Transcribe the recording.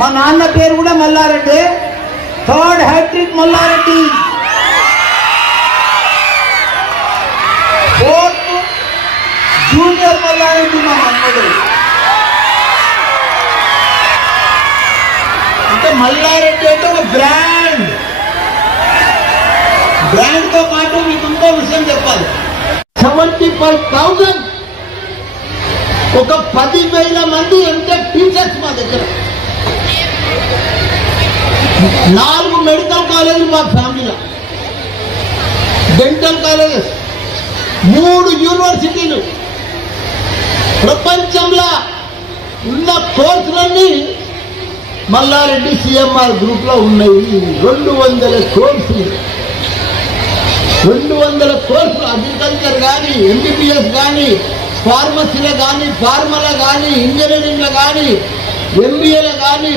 మా నాన్న పేరు కూడా Mallareddy, third hat trick Mallareddy, fourth junior Mallareddy మా అమ్మడు. అంటే మల్లారెడ్డి అంటే ఒక బ్రాండ్ తో పాటు మీకు ఇంకో విషయం చెప్పాలి. 75,000 ఒక 10,000 మంది అంటే టీచర్స్ మా దగ్గర, 4 మెడికల్ కాలేజీలు మా ఫ్యామిలీలో, డెంటల్ కాలేజెస్, 3 యూనివర్సిటీలు, ప్రపంచంలో ఉన్న కోర్సులన్నీ మల్లారెడ్డి సిఎంఆర్ గ్రూప్ లో ఉన్నాయి. 200 కోర్సులు, 200 కోర్సులు, అగ్రికల్చర్ కానీ, ఎంబీబీఎస్ కానీ, ఫార్మసీలో కానీ, ఫార్మాలో కానీ, ఇంజనీరింగ్లో కానీ, ఎంబీఏలో కానీ.